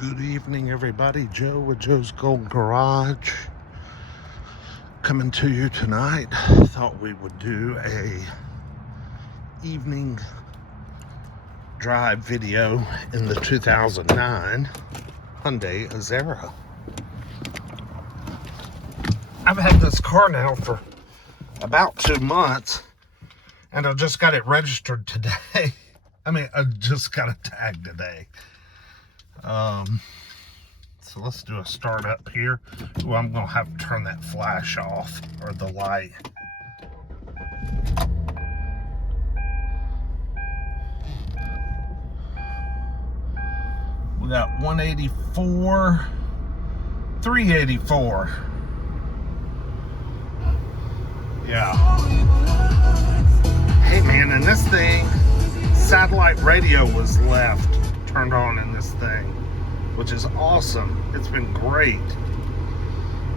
Good evening, everybody. Joe with Joe's Gold Garage coming to you tonight. Thought we would do a evening drive video in the 2009 Hyundai Azera. I've had this car now for about 2 months, and I just got it registered today. I just got a tag today. So let's do a start up here. Well, I'm gonna have to turn that flash off, or the light. We got 184, 384. Yeah. Hey man, and this thing, satellite radio was turned on in this thing, which is awesome. It's been great.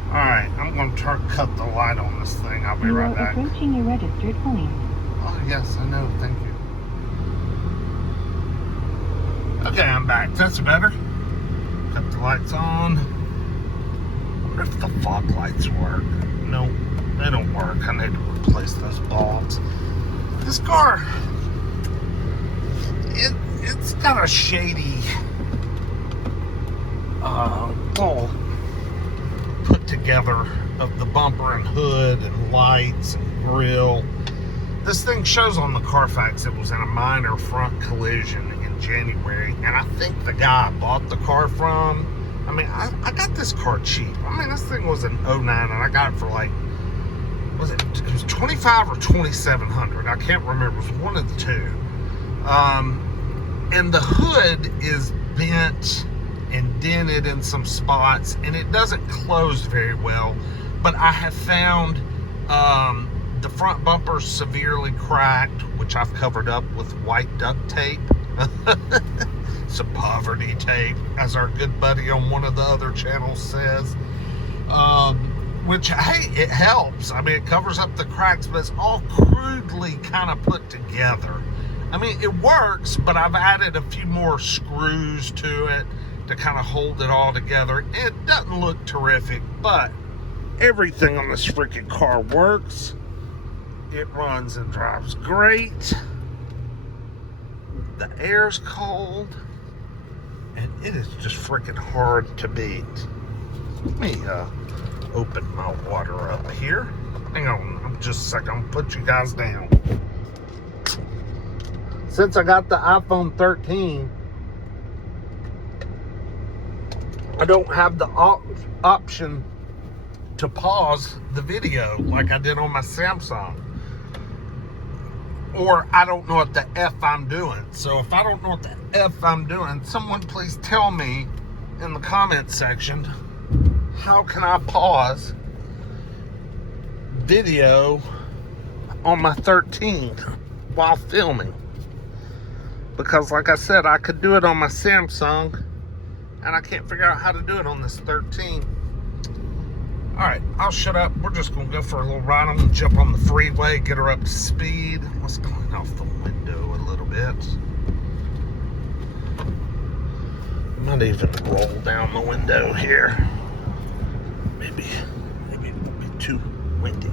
Alright, I'm going to cut the light on this thing. I'll be right back. You are approaching your registered point. Oh, yes, I know. Thank you. Okay, I'm back. That's better. Cut the lights on. I wonder if the fog lights work. No, they don't work. I need to replace those bulbs. This car, it's got a shady all put together of the bumper and hood and lights and grille. This thing shows on the Carfax it was in a minor front collision in January, and I think the guy I bought the car from, I got this car cheap. This thing was an 09, and I got it for like, it was $2,500 or $2,700. I can't remember. It was one of the two. And the hood is bent and dented in some spots, and it doesn't close very well. But I have found the front bumper severely cracked, which I've covered up with white duct tape. Some poverty tape, as our good buddy on one of the other channels says. Which, hey, it helps. It covers up the cracks, but it's all crudely kind of put together. It works, but I've added a few more screws to it to kind of hold it all together. It doesn't look terrific, but everything on this freaking car works. It runs and drives great. The air's cold, and it is just freaking hard to beat. Let me open my water up here. Hang on, just a second. I'm gonna put you guys down. Since I got the iPhone 13, I don't have the option to pause the video like I did on my Samsung. Or I don't know what the F I'm doing. So if I don't know what the F I'm doing, someone please tell me in the comment section, how can I pause video on my 13 while filming? Because like I said, I could do it on my Samsung, and I can't figure out how to do it on this 13. Alright, I'll shut up. We're just going to go for a little ride. I'm going to jump on the freeway, get her up to speed. Let's clean off the window a little bit. I might even roll down the window here. Maybe it won't be too windy.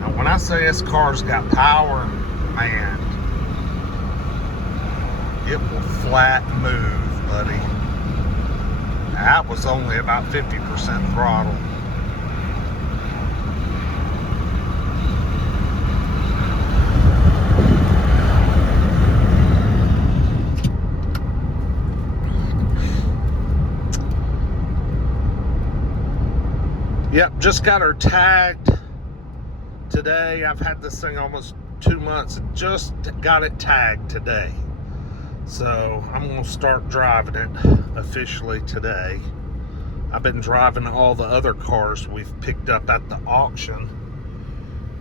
Now, when I say this car's got power, man, it will flat move, buddy. That was only about 50% throttle. Yep, just got her tagged today. I've had this thing almost 2 months. Just got it tagged today. So I'm going to start driving it officially today. I've been driving all the other cars we've picked up at the auction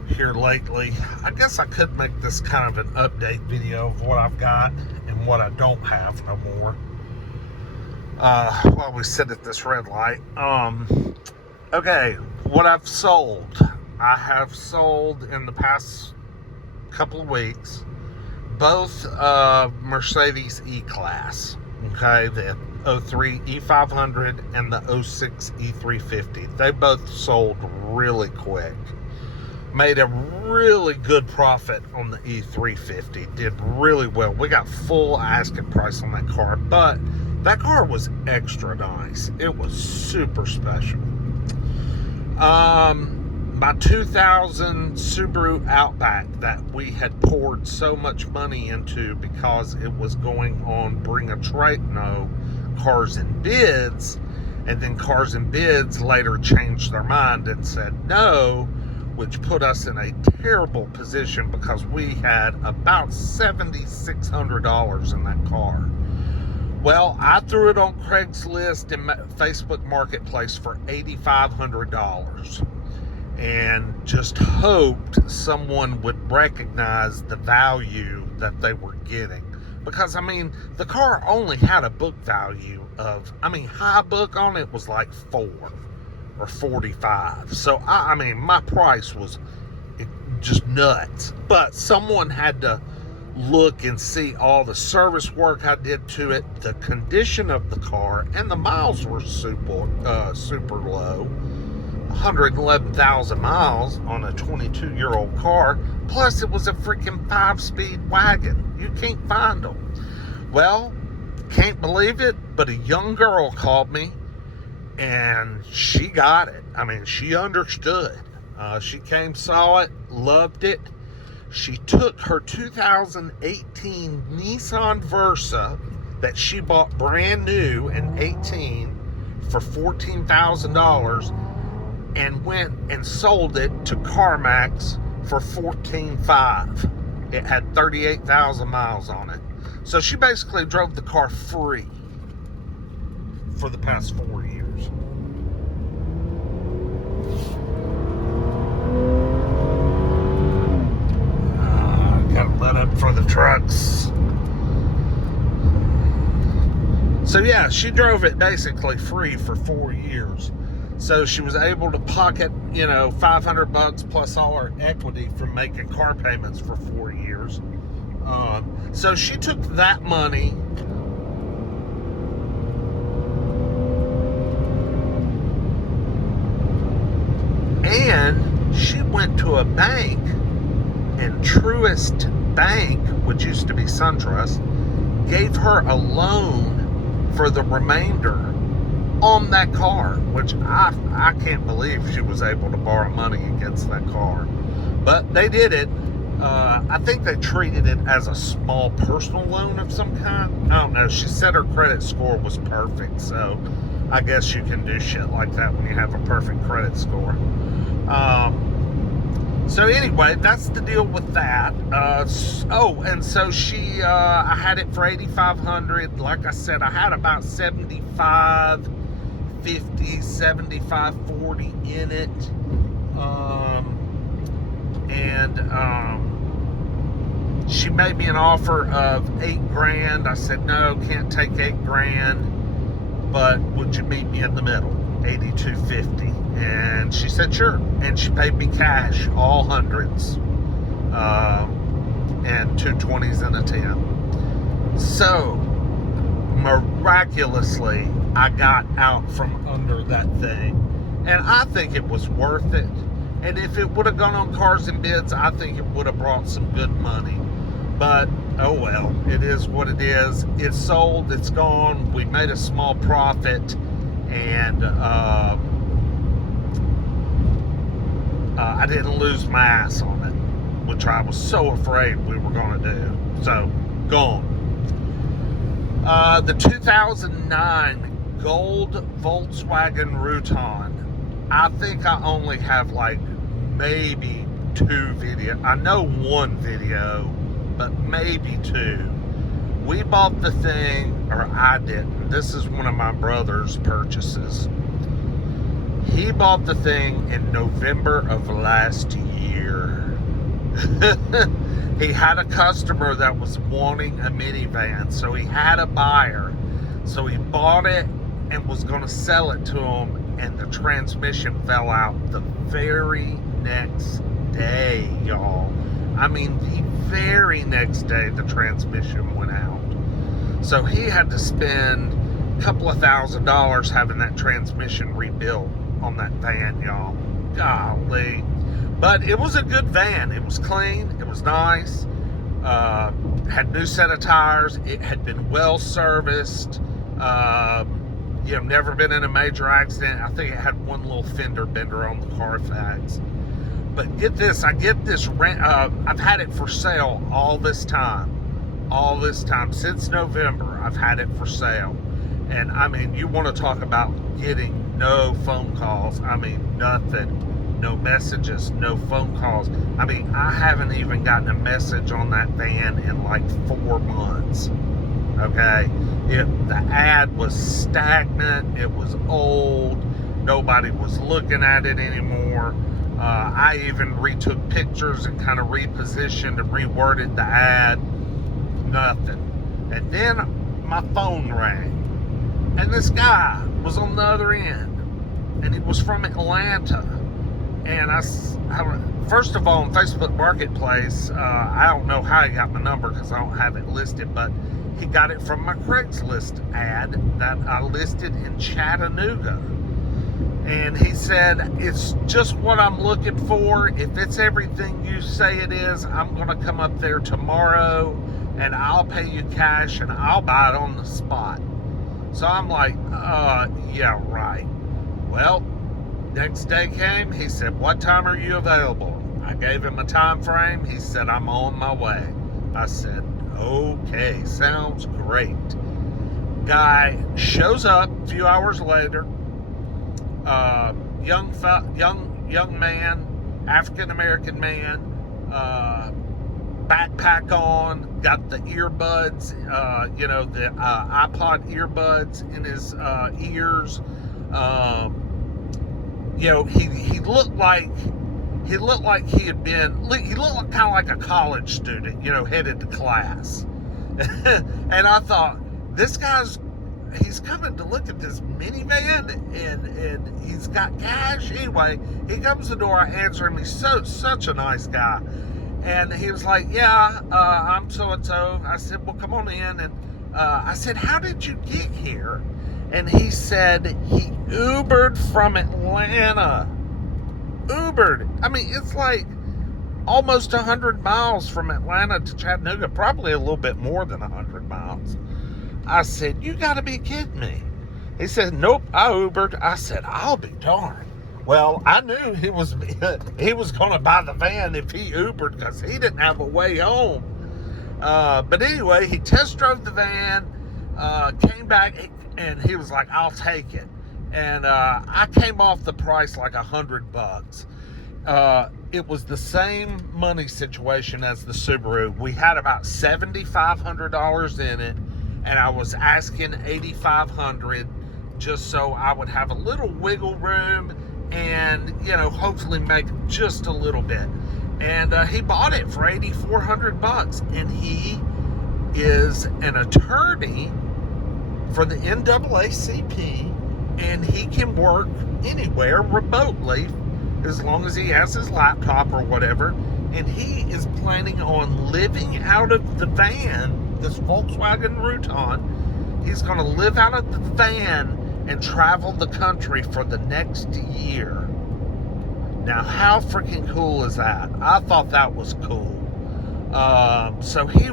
here lately. I guess I could make this kind of an update video of what I've got and what I don't have no more. While we sit at this red light. Okay, what I've sold. I have sold in the past couple of weeks both Mercedes E-Class, okay, the 03 E500 and the 06 E350. They both sold really quick. Made a really good profit on the E350. Did really well. We got full asking price on that car, but that car was extra nice. It was super special. My 2000 Subaru Outback that we had poured so much money into because it was going on Bring a No Cars and Bids, and then Cars and Bids later changed their mind and said no, which put us in a terrible position because we had about $7,600 in that car. Well, I threw it on Craigslist and Facebook Marketplace for $8,500 and just hoped someone would recognize the value that they were getting. Because, I mean, the car only had a book value of, high book on it was like 4 or 45. So, I mean, my price was just nuts. But someone had to look and see all the service work I did to it, the condition of the car, and the miles were super low. 111,000 miles on a 22-year-old car. Plus, it was a freaking 5-speed wagon. You can't find them. Well, can't believe it, but a young girl called me, and she got it. I mean, she understood. She came, saw it, loved it. She took her 2018 Nissan Versa that she bought brand new in 18 for $14,000 and went and sold it to CarMax for $14,500. It had 38,000 miles on it. So she basically drove the car free for the past 4 years. Gotta let up for the trucks. So yeah, she drove it basically free for 4 years. So she was able to pocket, $500 plus all her equity from making car payments for 4 years. So she took that money and she went to a bank, and Truist Bank, which used to be SunTrust, gave her a loan for the remainder on that car, which I can't believe she was able to borrow money against that car. But they did it. I think they treated it as a small personal loan of some kind. I don't know. She said her credit score was perfect, so I guess you can do shit like that when you have a perfect credit score. So anyway, that's the deal with that. And so I had it for $8,500. Like I said, I had about 75-50, 75-40 in it. She made me an offer of $8,000. I said, no, can't take $8,000, but would you meet me in the middle? $8,250. And she said, sure. And she paid me cash, all hundreds, and 2 20s and a 10. So, miraculously, I got out from under that thing. And I think it was worth it. And if it would have gone on Cars and Bids, I think it would have brought some good money. But, oh well, it is what it is. It's sold, it's gone. We made a small profit. And I didn't lose my ass on it, which I was so afraid we were going to do. So, gone. The 2009 gold Volkswagen Routan. I think I only have like maybe 2 videos. I know 1 video, but maybe 2. We bought the thing, or I didn't. This is one of my brother's purchases. He bought the thing in November of last year. He had a customer that was wanting a minivan, so he had a buyer. So he bought it and was going to sell it to him, and the transmission fell out the very next day, y'all. I mean, the very next day, the transmission went out. So he had to spend a couple of $1,000s having that transmission rebuilt on that van, y'all. Golly. But it was a good van. It was clean. It was nice. Had new set of tires. It had been well serviced. Never been in a major accident. I think it had one little fender bender on the Carfax. But get this, I've had it for sale all this time. Since November, I've had it for sale. And I mean, you want to talk about getting no phone calls. I mean, nothing. No messages, no phone calls. I mean, I haven't even gotten a message on that van in like 4 months. Okay? The ad was stagnant. It was old. Nobody was looking at it anymore. I even retook pictures and kind of repositioned and reworded the ad. Nothing. And then my phone rang. And this guy was on the other end. And he was from Atlanta. And first of all, on Facebook Marketplace, I don't know how he got my number because I don't have it listed, but he got it from my Craigslist ad that I listed in Chattanooga. And he said, it's just what I'm looking for. If it's everything you say it is, I'm going to come up there tomorrow and I'll pay you cash and I'll buy it on the spot. So I'm like, yeah, right. Well, next day came. He said, what time are you available? I gave him a time frame. He said, I'm on my way. I said, okay, sounds great. Guy shows up a few hours later. Young man, African-American man, backpack on, got the earbuds, the iPod earbuds in his ears. He looked like he looked kind of like a college student, headed to class. And I thought, he's coming to look at this minivan and he's got cash. Anyway, he comes to the door, I answer him. He's such a nice guy. And he was like, yeah, I'm so-and-so. I said, well, come on in. And I said, how did you get here? And he said he Ubered from Atlanta. Ubered. I mean, it's like almost 100 miles from Atlanta to Chattanooga. Probably a little bit more than 100 miles. I said, you got to be kidding me. He said, nope, I Ubered. I said, I'll be darned. Well, I knew he was going to buy the van if he Ubered because he didn't have a way home. But anyway, he test drove the van, came back, and he was like, I'll take it. And I came off the price like $100. It was the same money situation as the Subaru. We had about $7,500 in it, and I was asking $8,500 just so I would have a little wiggle room and, hopefully make just a little bit. And he bought it for $8,400, and he is an attorney for the NAACP, and he can work anywhere remotely as long as he has his laptop or whatever. And he is planning on living out of the van, this Volkswagen Routan. He's going to live out of the van and travel the country for the next year. Now, how freaking cool is that? I thought that was cool. So he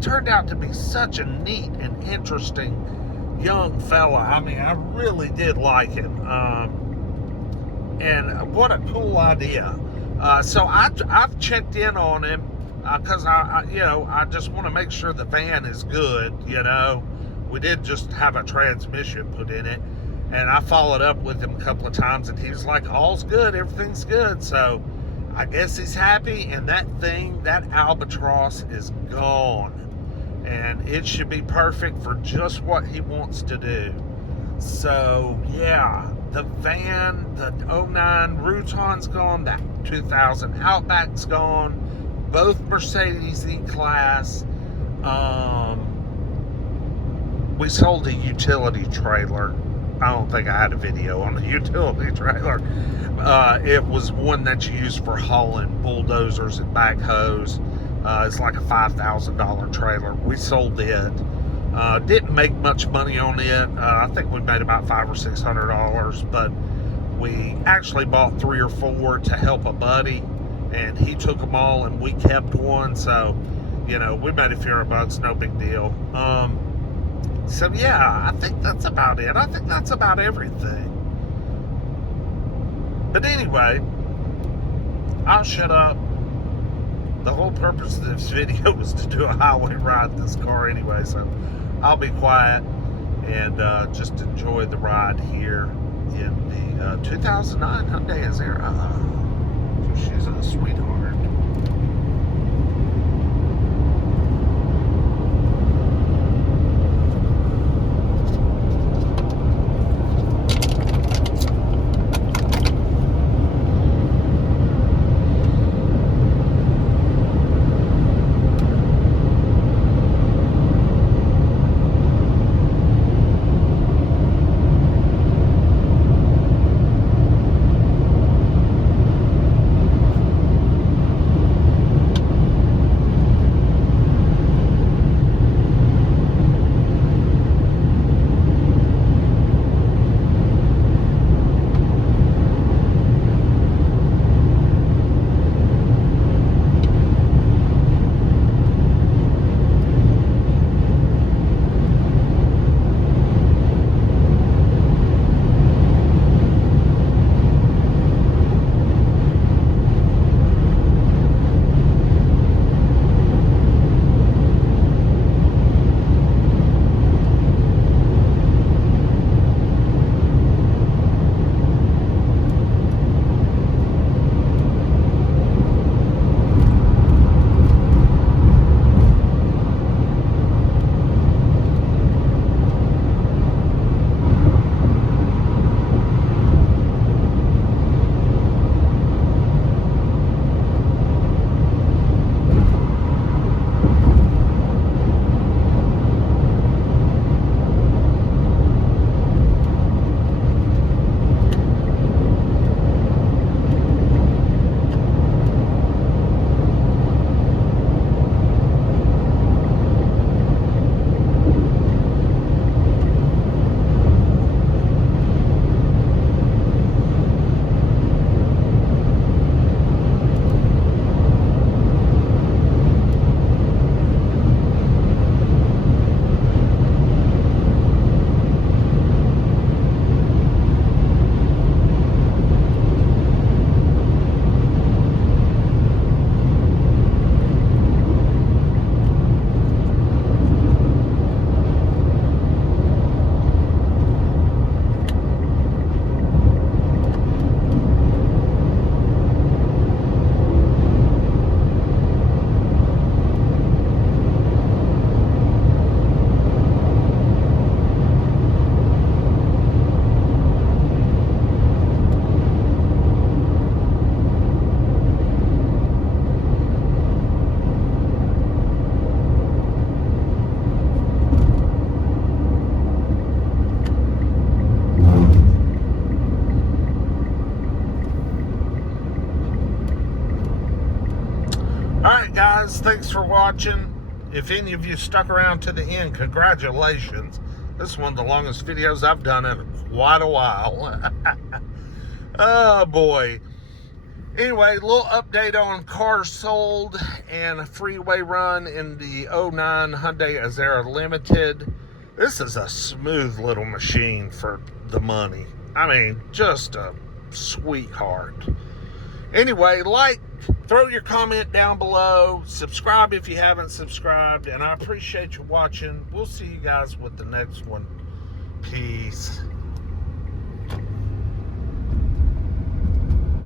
turned out to be such a neat and interesting young fella. I mean, I really did like him. And what a cool idea. So I've checked in on him because I just want to make sure the van is good. We did just have a transmission put in it, and I followed up with him a couple of times, and he was like, all's good, everything's good. So I guess he's happy, and that Albatross is gone, and it should be perfect for just what he wants to do. So yeah, the van, the 09 Routan's gone, that 2000 Outback's gone, both Mercedes E-Class. We sold a utility trailer. I don't think I had a video on the utility trailer. It was one that you use for hauling bulldozers and backhoes. It's like a $5,000 trailer. We sold it. Didn't make much money on it. I think we made about $500 or $600, but we actually bought 3 or 4 to help a buddy, and he took them all, and we kept one. So, you know, we made a few $100, no big deal. So yeah, I think that's about it. I think that's about everything. But anyway, I'll shut up. The whole purpose of this video was to do a highway ride in this car anyway, so I'll be quiet and just enjoy the ride here in the 2009 Hyundai Azera. So she's a sweetheart. Alright guys, thanks for watching. If any of you stuck around to the end, congratulations. This is one of the longest videos I've done in quite a while. Oh boy. Anyway, a little update on cars sold and a freeway run in the 09 Hyundai Azera Limited. This is a smooth little machine for the money. I mean, just a sweetheart. Anyway, throw your comment down below, subscribe if you haven't subscribed, and I appreciate you watching. We'll see you guys with the next one. Peace.